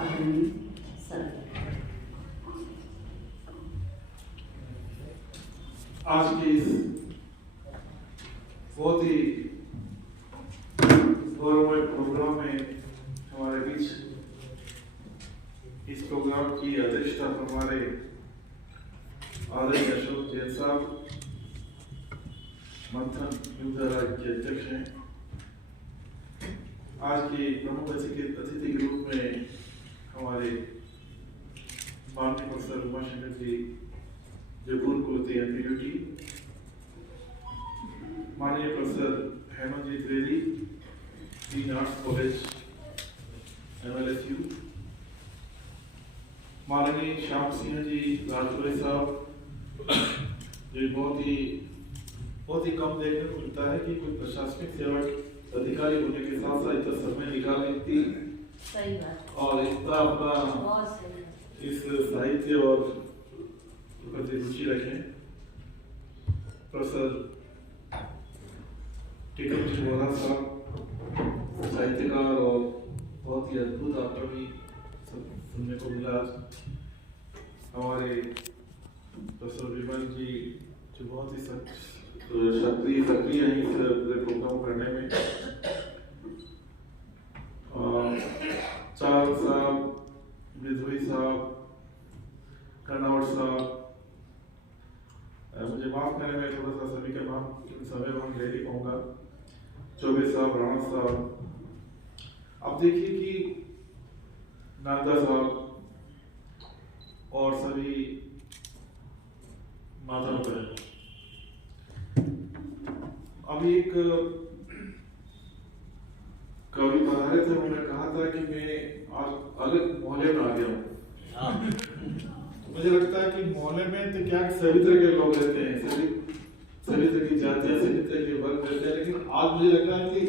आदरणीय सर। आज के इस बहुत ही गौरवमय प्रोग्राम में हमारे बीच इस प्रोग्राम की अध्यक्षता हमारे आदरणीय अशोक जैन साहब मंथन युद्ध राज्य के अध्यक्ष हैं। आज के प्रमुख अतिथि के रूप में हमारे माननीय प्रोफेसर उमाशंकर जी जयपुर कुलपति एमपीयूटी, माननीय professor Hemant ji Dwivedi dean arts college MLSU, माननीय श्याम सिंह जी राजपुरे साहब, जो बहुत ही कम देखने को मिलता है कि कोई प्रशासनिक सेवा अधिकारी होने के साथ साथ इतना समय निकाल लेती सही बात और इतना अपना इस साहित्य और प्रति रुचि रखें। प्रोफेसर टिकम जी मोहरा साहब साहित्यकार और बहुत ही अद्भुत आपका भी सुनने को मिला। हमारे प्रोफेसर विमल जी जो बहुत ही सक्रिय हैं इस प्रोग्राम करने में, चार साहब, विधवी साहब, कर्नावट साहब, मुझे माफ करें मैं थोड़ा सा सभी के नाम समय हम ले नहीं पाऊंगा, चौबे साहब, राणा साहब, अब देखिए कि नादा साहब और सभी माता बहन। अभी एक कवि पढ़ाए थे, उन्होंने कहा था कि मैं आज अलग मोहल्ले में आ गया हूँ। मुझे लगता है कि मोहल्ले में तो क्या सभी तरह के लोग रहते हैं, सभी तरह की जातियां, सभी तरह के वर्ग रहते हैं, लेकिन आज मुझे लग रहा है कि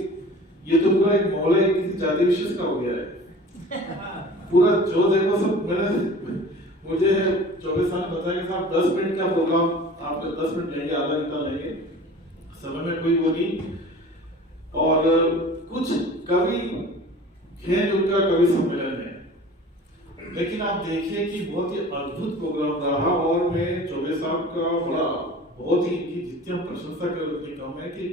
ये तो पूरा एक मोहल्ला किसी जाति विशेष का हो गया है। पूरा जो देखो सब मुझे 24 साल बताया कि साहब 10 मिनट का प्रोग्राम आप 10 मिनट लेंगे, आधा घंटा लेंगे, समय में कोई वो नहीं। और कुछ कवि हैं उनका कवि सम्मेलन है, लेकिन आप देखिए कि बहुत ही अद्भुत प्रोग्राम रहा और मैं चौबे साहब का बहुत ही जितनी हम प्रशंसा कर उतनी कम है कि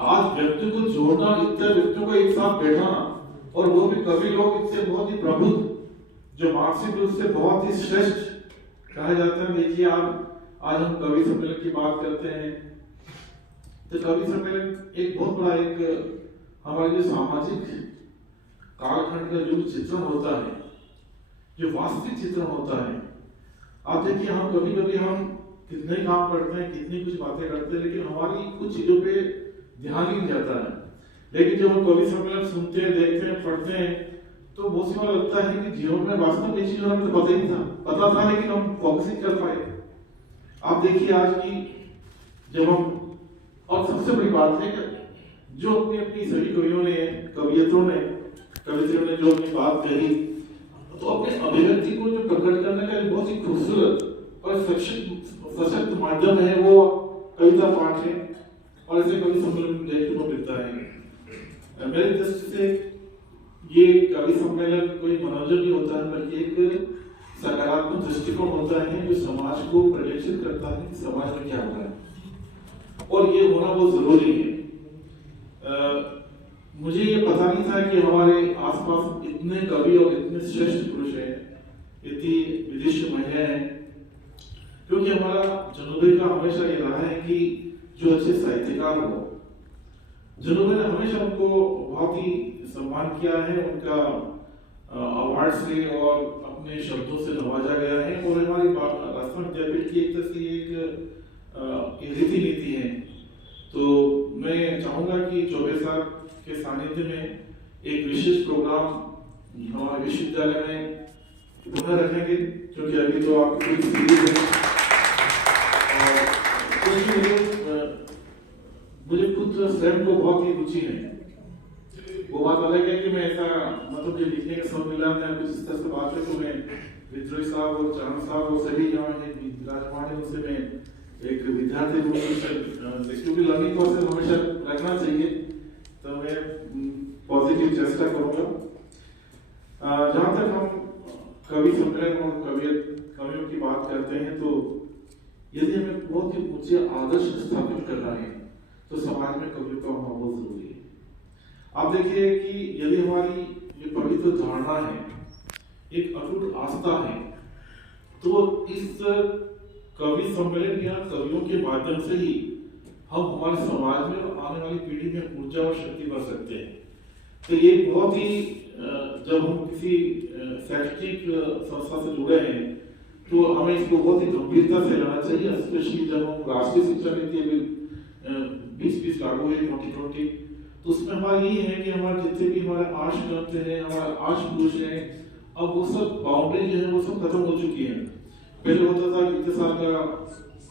आज व्यक्ति को जोड़ना, इतने व्यक्तियों को एक साथ बैठाना और वो भी कवि लोग इतने बहुत ही प्रबुद्ध जो मानसिक रूप से बहुत ही श्रेष्ठ कहा जाता है। देखिए आज हम कवि सम्मेलन की बात करते हैं तो कवि सम्मेलन एक बहुत बड़ा एक हमारे जो सामाजिक कालखंड का जो चित्रण होता है, जो वास्तविक चित्रण होता है। आप देखिए हम कभी हम कितने काम करते हैं, कितनी कुछ बातें करते हैं, लेकिन हमारी कुछ चीजों पे ध्यान ही नहीं जाता है। लेकिन जब हम कवि सम्मेलन सुनते हैं, देखते हैं, पढ़ते हैं तो बहुत सी बार लगता है कि जीवन में वास्तव में चीज हमें तो पता ही नहीं था, पता था लेकिन हम फोकस नहीं कर पाए। आप देखिए आज की जब हम, और सबसे बड़ी बात है कि जो अपनी सभी कवियों ने, कवियत्रों ने जो अपनी बात कही, तो अपने अभिव्यक्ति को जो प्रकट करने का बहुत ही खूबसूरत और सशक्त माध्यम है वो कविता पाठ है, और ऐसे कवि सम्मेलन देखने को मिलता है। मेरी दृष्टि से ये कवि सम्मेलन कोई मनोरंजन नहीं होता है, बल्कि एक सकारात्मक दृष्टिकोण होता है जो समाज को प्रदर्शित करता है कि समाज में क्या हो रहा है, और ये होना बहुत जरूरी है। मुझे ये पता नहीं था कि हमारे आसपास इतने कवि और इतने श्रेष्ठ पुरुष हैं, इतनी विदेशी महिलाएं हैं, क्योंकि हमारा जनूबी का हमेशा ये रहा है कि जो अच्छे साहित्यकार हो, जनूबी ने हमेशा उनको बहुत ही सम्मान किया है, उनका अवार्ड से और अपने शब्दों से नवाजा गया है, और हमारी राजस्थान विद्यापीठ की एक तरह से एक रीति नीति है। तो मैं चाहूंगा कि चौबे साहब के सानिध्य में एक विशेष प्रोग्राम हमारे विश्वविद्यालय में पुनः रखेंगे, क्योंकि अभी तो आप पूरी सीरीज है और मुझे खुद स्वयं को बहुत ही रुचि है। वो बात अलग है कि मैं ऐसा मतलब जो लिखने का सब मिला मैं कुछ इस तरह से बात है, तो मैं विद्रोही साहब और चरण साहब और सभी यहाँ विराजमान है, उससे मैं एक विद्यार्थी रूप में क्योंकि लर्निंग प्रोसेस हमेशा रखना चाहिए, तो मैं पॉजिटिव चेष्टा करूंगा। जहाँ तक हम कवि सम्मेलन और कवियों की बात करते हैं, तो यदि हमें बहुत ही ऊंचे आदर्श स्थापित करना है तो समाज में कवियों का होना बहुत जरूरी है। आप देखिए कि यदि हमारी ये पवित्र धारणा है, एक अटूट आस्था है, तो इस कवि सम्मेलन या कवियों के माध्यम से ही हम हमारे समाज में और आने वाली पीढ़ी में ऊर्जा और शक्ति भर सकते हैं। तो ये बहुत ही जब हम किसी शैक्षणिक संस्था से जुड़े हैं तो हमें इसको बहुत ही गंभीरता से लेना चाहिए, स्पेशली जब हम राष्ट्रीय शिक्षा नीति अभी 2020 लागू है 2020, तो उसमें हमारा यही है कि हमारे जितने भी हमारे आर्ष ग्रंथ हैं, हमारे आर्ष पुरुष हैं, अब वो सब बाउंड्री जो है वो सब खत्म हो चुकी है। पहले होता था कि इतने साल का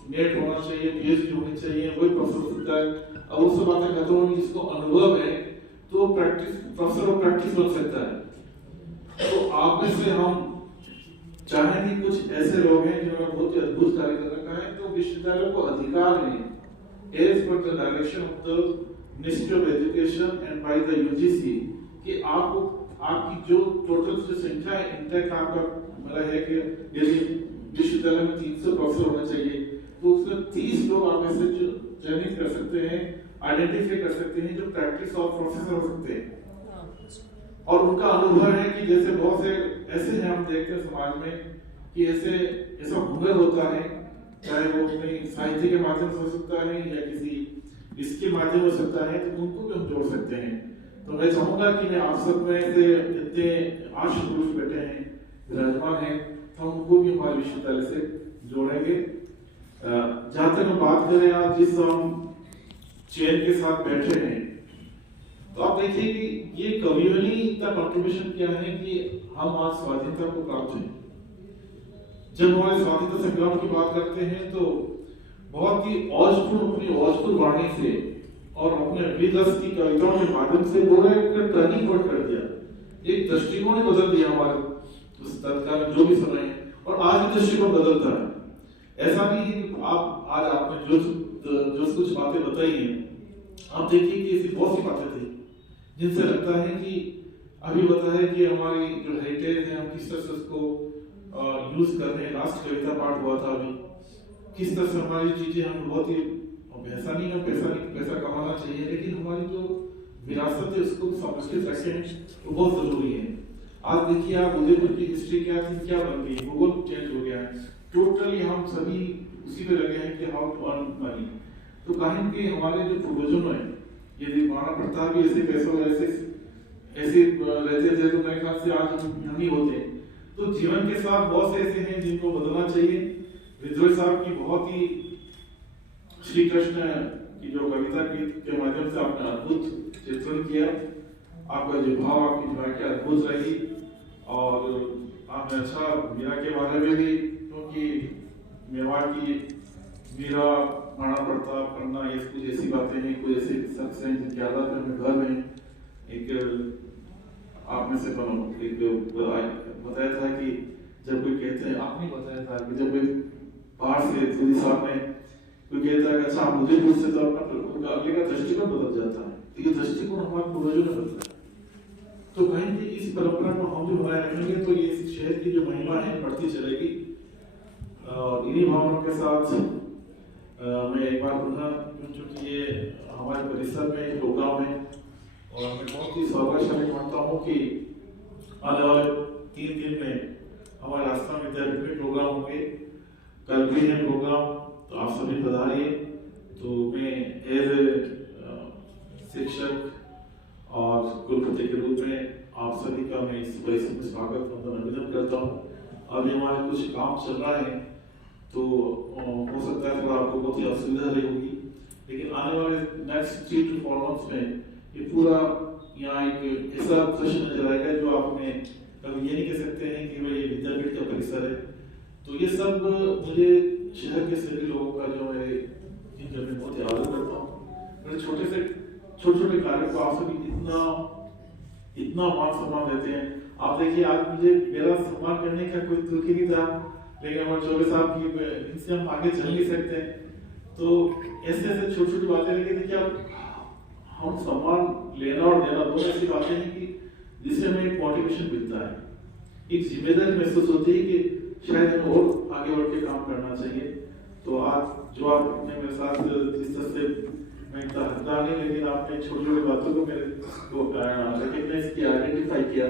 नेट होना चाहिए, पीएचडी होनी चाहिए, वही प्रोफेसर हो सकता है। अब वो सब बातें खत्म होगी, जिसको अनुभव है तो प्रोफेसर ऑफ प्रैक्टिस बन सकता है। तो आप में से हम चाहें कि कुछ ऐसे लोग हैं जिन्होंने बहुत ही अद्भुत कार्य कर रखा है, तो विश्वविद्यालय को अधिकार है as per the direction of the ministry of education and by the UGC कि आपको आपकी जो टोटल जो संख्या है इंटेक आपका मतलब है कि यदि विश्वविद्यालय में 300 प्रोफेसर होने चाहिए तो उसमें 30 लोग आप में से जो चयनित कर सकते हैं, आइडेंटिफाई कर सकते हैं जो प्रैक्टिस ऑफ प्रोफेसर हो सकते हैं। और उनका अनुभव है कि जैसे बहुत से ऐसे हैं हम देखते हैं समाज में कि ऐसा हुनर होता है, चाहे वो अपने साहित्य के माध्यम से हो सकता है या किसी इसके माध्यम हो सकता है, तो उनको भी हम जोड़ सकते हैं। तो मैं चाहूंगा कि मैं आप सब में से जितने आर्ष पुरुष बैठे हैं, विराजमान हैं, तो हम उनको भी हमारे विश्वविद्यालय से जोड़ेंगे। जहाँ तक हम बात करें आज जिस हम चेयर के साथ बैठे हैं, तो आप देखिए कि ये कवियों ने इतना कंट्रीब्यूशन किया है कि हम आज स्वाधीनता को प्राप्त हैं। जब हमारे स्वाधीनता संग्राम की बात करते हैं तो बहुत ही अपनी औजपूर्ण वाणी से और अपने अभिदस की कविताओं के माध्यम से पूरा एक टर्निंग पॉइंट कर दिया, एक दृष्टिकोण ही बदल दिया हमारे उस तत्काल जो भी समय है, और आज भी दृष्टिकोण बदलता है। ऐसा नहीं है कि आप आज आपने जो कुछ बातें बताई हैं, आप देखिए कि ऐसी बहुत सी बातें थी जिनसे लगता है कि अभी बताया कि हमारी जो हेरिटेज है हम किस तरह से उसको यूज कर रहे हैं। लास्ट कविता पाठ हुआ था अभी, किस तरह से हमारी चीजें हम बहुत ही पैसा कमाना चाहिए, लेकिन हमारी जो विरासत है उसको संरक्षित रखें तो बहुत जरूरी है। आज देखिए आप उदयपुर की हिस्ट्री क्या थी, क्या बन गई, भूगोल चेंज हो गया है टोटली, हम सभी उसी पे लगे हैं कि हाउ टू अर्न मनी। तो कहीं कि हमारे जो पूर्वजों ने यदि महाराणा प्रताप भी ऐसे पैसों ऐसे रहते थे तो मेरे ख्याल से आज हम नहीं होते। तो जीवन के साथ बहुत से ऐसे हैं जिनको बदलना चाहिए। विद्रोही साहब की बहुत ही श्री कृष्ण की जो कविता के माध्यम से आपने अद्भुत चित्रण किया, आपका जो भाव आपकी व्याख्या अद्भुत रही, और आपने अच्छा मीरा के बारे में भी, क्योंकि मेवाड़ की मीरा महाराणा प्रताप पन्ना ये कुछ ऐसी बातें हैं, कुछ ऐसे शख्स हैं जिनके आधार पर हमें घर में एक आप में से एक बताया था कि जब कोई कहते हैं, आपने बताया था कि जब कोई बाहर से सुधी साहब ने कोई कहता है अच्छा मुझे पूछते तो अपना अगले का दृष्टिकोण बदल जाता है। तो ये दृष्टिकोण हमारे पूर्वजों ने बदला है, तो कहीं भी इस परंपरा को हम भी बनाए रखेंगे तो ये शहर की जो महिमा है बढ़ती चलेगी। और इन्हीं भावनाओं के साथ मैं एक बार पुनः, क्योंकि ये हमारे परिसर में एक प्रोग्राम है और मैं बहुत ही सौभाग्यशाली मानता हूँ कि आने वाले 3 दिन में हमारे आस्था विद्यापीठ में प्रोग्राम होंगे। कल भी है प्रोग्राम, तो आप सभी पधारिए। तो मैं एज शिक्षक और कुलपति के रूप में आप सभी का मैं इस परिसर में स्वागत अभिनंदन करता हूँ। अभी हमारे कुछ काम चल रहा है तो हो सकता है थोड़ा आपको बहुत ही असुविधा रही होगी, लेकिन आने वाले नेक्स्ट 3 to 4 months में ये पूरा यहाँ एक ऐसा सेशन नजर आएगा जो आप में कभी ये नहीं कह सकते हैं कि भाई ये विद्यापीठ का परिसर है। तो ये सब मुझे शहर के सभी लोगों का जो है जिनका मैं बहुत ही आदर करता हूँ। मेरे छोटे कार्य को आप सभी इतना मान सम्मान देते हैं। आप देखिए आज मुझे मेरा सम्मान करने का कोई तुक ही नहीं था, लेकिन हमारे चौबे साहब की इनसे हम आगे चल नहीं सकते। तो ऐसे छोटी बातें, लेकिन देखिए हम सम्मान लेना और देना दोनों ऐसी बातें हैं कि जिससे हमें एक मोटिवेशन मिलता है। एक जिम्मेदारी महसूस होती है कि शायद हमें और आगे बढ़ के काम करना चाहिए। तो आज जो आपने मेरे साथ जिस तरह से, मैं इतना हकदार नहीं, लेकिन आपने छोटी छोटी बातों को मेरे को रिकग्नाइज किया, आइडेंटिफाई किया,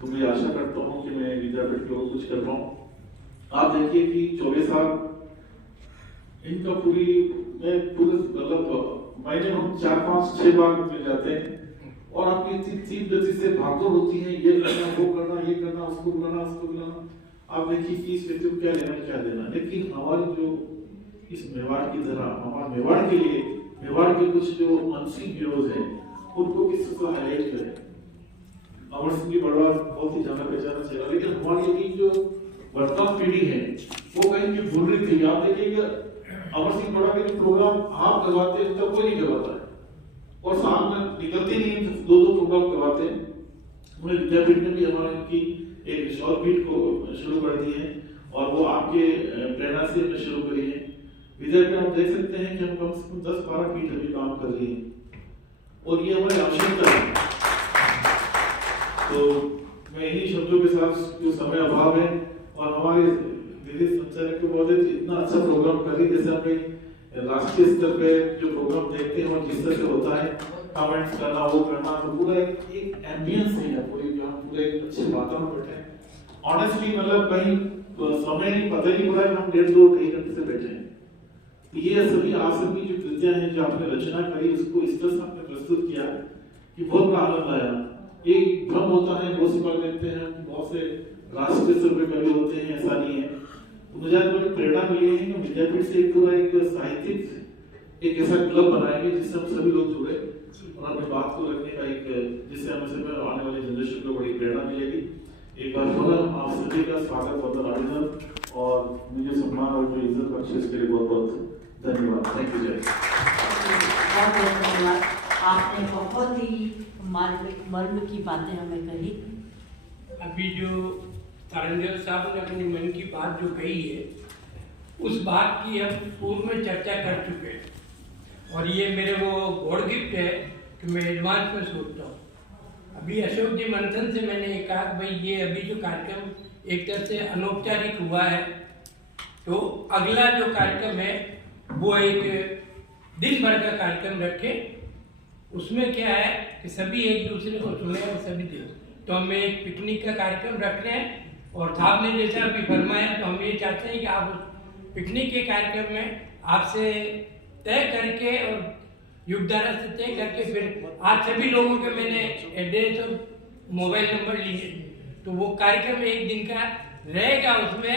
तो मैं आशा करता हूँ कि मैं विद्यापीठ के और कुछ कर पाऊँ। आप देखिए कि 24 साल इनका पूरे मतलब महीने हम 4-5-6 बार मिल जाते हैं, और आपकी तीन गति से भागदौड़ होती है, ये करना, वो करना, ये करना, उसको बुलाना, उसको बुलाना। आप देखिए कि इस व्यक्ति को क्या लेना, क्या देना। लेकिन हमारे जो इस मेवाड़ की तरह, हमारे मेवाड़ के लिए, मेवाड़ के कुछ जो अनसीन हीरोज हैं, उनको किसी को हाईलाइट करें। अमर सिंह की बड़वार बहुत ही जाना पहचाना चला, लेकिन हमारी ये जो वर्तमान पीढ़ी है वो कहीं की भूल रही थी। आप देखिएगा अमर सिंह बड़ा के प्रोग्राम आप करवाते हैं तब कोई नहीं करवाता है, और साल में निकलते नहीं 2-2 प्रोग्राम करवाते हैं। उन्हें विद्यापीठ में भी हमारे इनकी एक शॉर्ट बीट को शुरू कर दी है, और वो आपके प्रेरणा से हमने शुरू करी है। विद्यापीठ आप देख सकते हैं कि हम कम से कम 10-12 बीट अभी काम कर रही है, और ये हमारी आवश्यकता है। तो मैं इन्हीं शब्दों के साथ, जो समय अभाव है और हमारे विधि संचालक के महोदय इतना अच्छा प्रोग्राम कर रही है, जैसे हमें राष्ट्रीय स्तर पे जो प्रोग्राम देखते हैं और जिस तरह से होता है कमेंट्स करना, वो करना, तो पूरा एक एम्बियंस है पूरी, जो हम पूरे अच्छे वातावरण में बैठे हैं। ऑनेस्टली मतलब कहीं तो समय नहीं, पता ही नहीं पड़ा कि हम 1.5-2 घंटे से बैठे हैं। ये सभी आप सबकी जो कृतियां हैं, जो आपने रचना करी, उसको इस तरह से आपने प्रस्तुत किया कि बहुत बड़ा आनंद आया। एक भ्रम होता है, बहुत सी बार देखते हैं कि बहुत से राष्ट्रीय स्तर पे कवि होते हैं, ऐसा नहीं है। तो मुझे आज बड़ी प्रेरणा मिली है कि विद्यापीठ से एक पूरा एक साहित्यिक एक ऐसा क्लब बनाएंगे जिससे हम सभी लोग जुड़े और अपनी बात को रखने का एक, जिससे हमें सब आने वाली जनरेशन को बड़ी प्रेरणा मिलेगी। एक बार फिर आप सभी का स्वागत, बहुत अभिनंदन, और मुझे सम्मान और जो इज्जत बख्शे इसके लिए बहुत बहुत धन्यवाद। Thank you. जय बहुत बहुत धन्यवाद। आपने बहुत ही मर्म की बातें हमें कही। अभी जो तारंजल साहब ने अपनी मन की बात जो कही है, उस बात की हम पूर्व में चर्चा कर चुके हैं, और ये मेरे वो गॉड गिफ्ट है कि मैं एडवांस में सोचता हूँ। अभी अशोक जी मंथन से मैंने ये कहा कि भाई ये अभी जो कार्यक्रम एक तरह से अनौपचारिक हुआ है, तो अगला जो कार्यक्रम है वो एक दिन भर का कार्यक्रम रखें। उसमें क्या है कि सभी एक दूसरे को सुने और सभी देखें। तो हम एक पिकनिक का कार्यक्रम रख रहे हैं, और साहब ने जैसा अभी फरमाया, तो हम ये चाहते हैं कि आप पिकनिक के कार्यक्रम में आपसे तय करके और युगधारा से तय करके, फिर आज सभी लोगों के मैंने एड्रेस और मोबाइल नंबर लिए, तो वो कार्यक्रम एक दिन का रहेगा। उसमें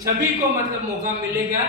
सभी को मतलब मौका मिलेगा